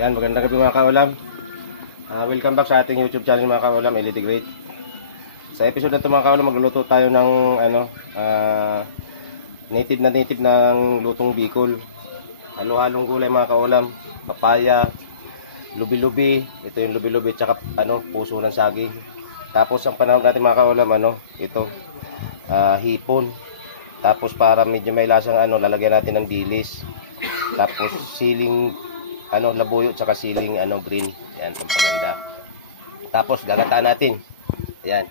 Yan, magandang gabi mga kaulam. Welcome back sa ating YouTube channel mga kaulam, LED Great. Sa episode na ito mga kaulam, magluluto tayo ng native ng lutong Bicol. Halo-halong gulay mga kaulam, papaya, lubi-lubi, ito yung lubi-lubi tsaka puso ng saging. Tapos ang panahon natin mga kaulam, hipon. Tapos para medyo may lasang lalagyan natin ng dilis. Tapos siling labuyo tsaka siling green. Yan, pampaganda. Tapos gagataan natin. Yan.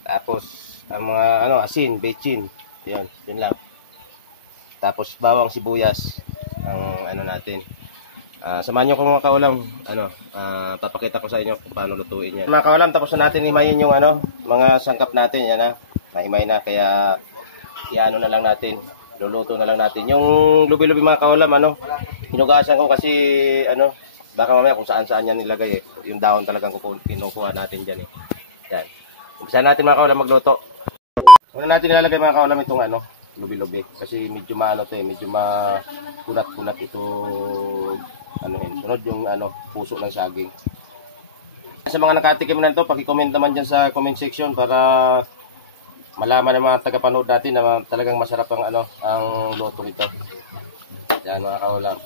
Tapos ang mga asin, bechin. Yan, yun lang. Tapos bawang sibuyas ang natin. Samahan niyo ko mga kaulam. Papakita ko sa inyo kung paano lutuin yan. Mga kaulam, tapos na natin himayin yung mga sangkap natin. Yan na. Nahimay na kaya na lang natin. Luluto na lang natin. Yung lubi-lubi mga kaulam, hinugasan ko kasi baka mamaya kung saan-saan yan nilagay yung dahon talagang kinukuha natin dyan Yan. Umpisa natin mga kaulam magluto. Una natin nilalagay mga kaulam itong lubi-lubi kasi medyo medyo makunat-kunat ito sunod yung puso ng saging. Sa mga nakatikim na ito, paki-comment naman dyan sa comment section para malaman ng mga tagapanood natin na talagang masarap ang luto nito. Yan mga kaulam.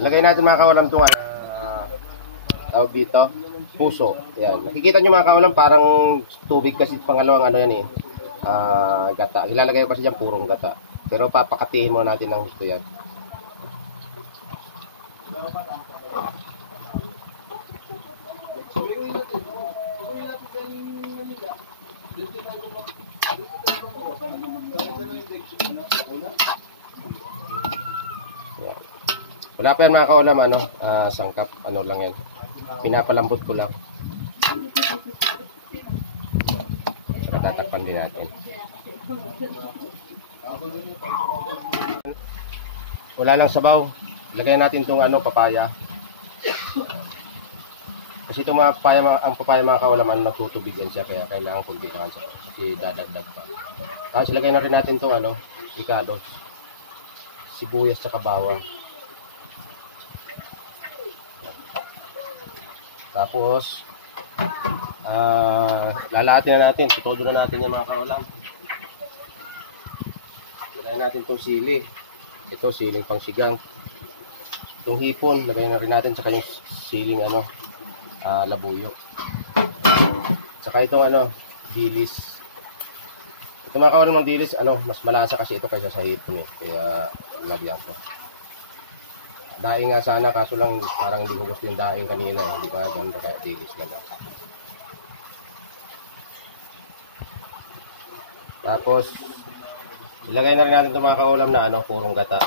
Lagay natin mga kaulam itong tawag dito, puso. Yan. Nakikita nyo mga kaulam parang tubig kasi pangalawang gata. Ilalagay ko kasi dyan purong gata. Pero papakatihin mo natin ng gusto yan. Wala pa yan mga kaulam, sangkap, lang yan. Pinapalambot ko lang. Saka tatakpan din natin. Wala lang sabaw. Lagay natin itong papaya. Kasi itong ang papaya mga kaulam, nagtutubig yan siya. Kaya kailangan kunti lang siya. Kasi dadagdag pa. Tapos lagay na rin natin itong picados. Sibuyas tsaka bawang. Tapos lalahatin na natin, tutodo na natin yung mga kaulam. Lagay natin itong sili. Ito siling pangsigang. Itong hipon, lagay na rin natin saka yung siling labuyo. Saka itong dilis. Ito mga kaulam ng dilis, mas malasa kasi ito kaysa sa hipon Kaya lagyan ko. Daing nga sana, kaso lang parang hindi ko gusto yung daing kanina. Hindi pa ganda kaya dilis na lang. Tapos, ilagay na rin natin itong mga kaulam na purong gata.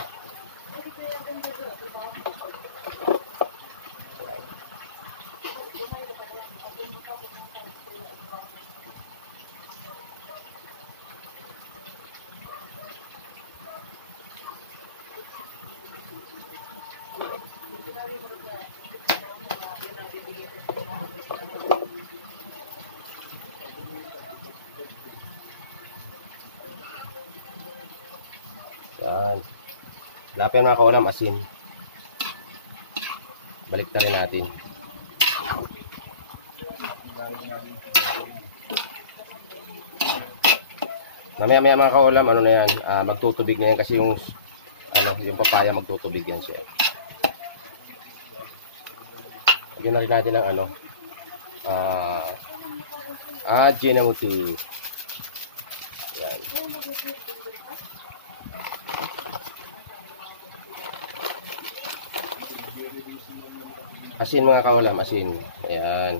Yan. Lapin mga kaulam, asin. Balik na rin natin. Mamaya mga kaulam, na yan, magtutubig na yan kasi yung papaya magtutubig yan siya. Lagyan na rin natin ng Ajinomoto. Yan. Asin mga kaulam, asin. Ayan.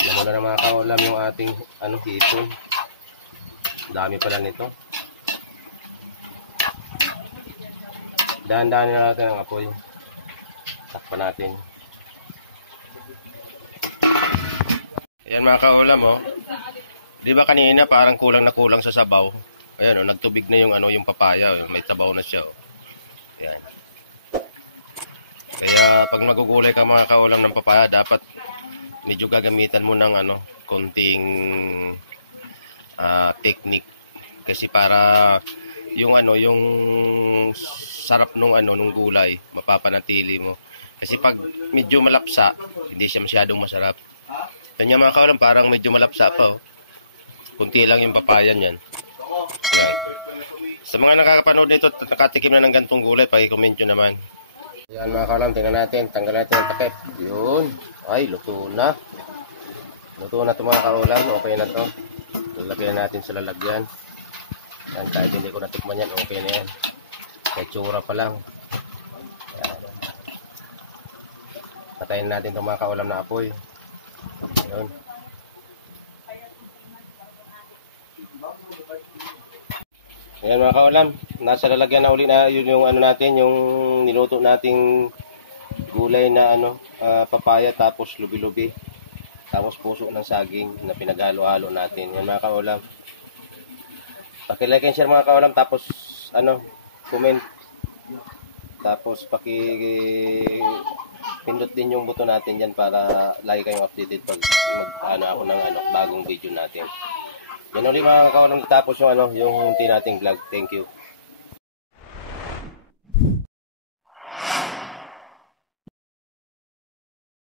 Wala na mga kaulam yung ating hipon. Dami pala nito. Dahan-dahan na natin ang apoy. Takpan natin. Ayan mga kaulam, oh. Di ba kanina parang kulang na kulang sa sabaw? Ayan, oh, nagtubig na yung yung papaya, oh. May sabaw na siya, oh. Ayan. Kaya pag magugulay ka mga kaulam ng papaya, dapat medyo gagamitan mo ng konting technique, kasi para yung yung sarap nung gulay mapapanatili mo. Kasi pag medyo malapsa, hindi siya masyadong masarap. Kanya mga kaulam, parang medyo malapsa pa, oh. Kunti lang yung papaya niyan. Ayan. Sa mga nakakapanood nito, nakatikim na ng gantong gulay, paki-comment nyo naman. Ayan mga kaulam, tingnan natin. Tanggal natin ang takip. Yun. Ay, luto na. Luto na ito mga kaulam. Okay na to. Lalagyan natin sa lalagyan. Yan, kahit hindi ko natikman yan, okay na yan. Ketsura pa lang. Ayan. Patayin natin itong mga kaulam na apoy. Yun. Ayan mga kaulam, nasa lalagyan na uli na yun yung natin, yung niluto nating gulay na papaya, tapos lubi-lubi, tapos puso ng saging na pinaghalo-halo natin. Yan mga kaulam. Paki-like and share mga kaulam, tapos comment. Tapos pindot din yung buto natin diyan para lagi kayong updated pag ako ng bagong video natin. Yan ulit mga kaulam, tapos yung yung nating vlog. Thank you.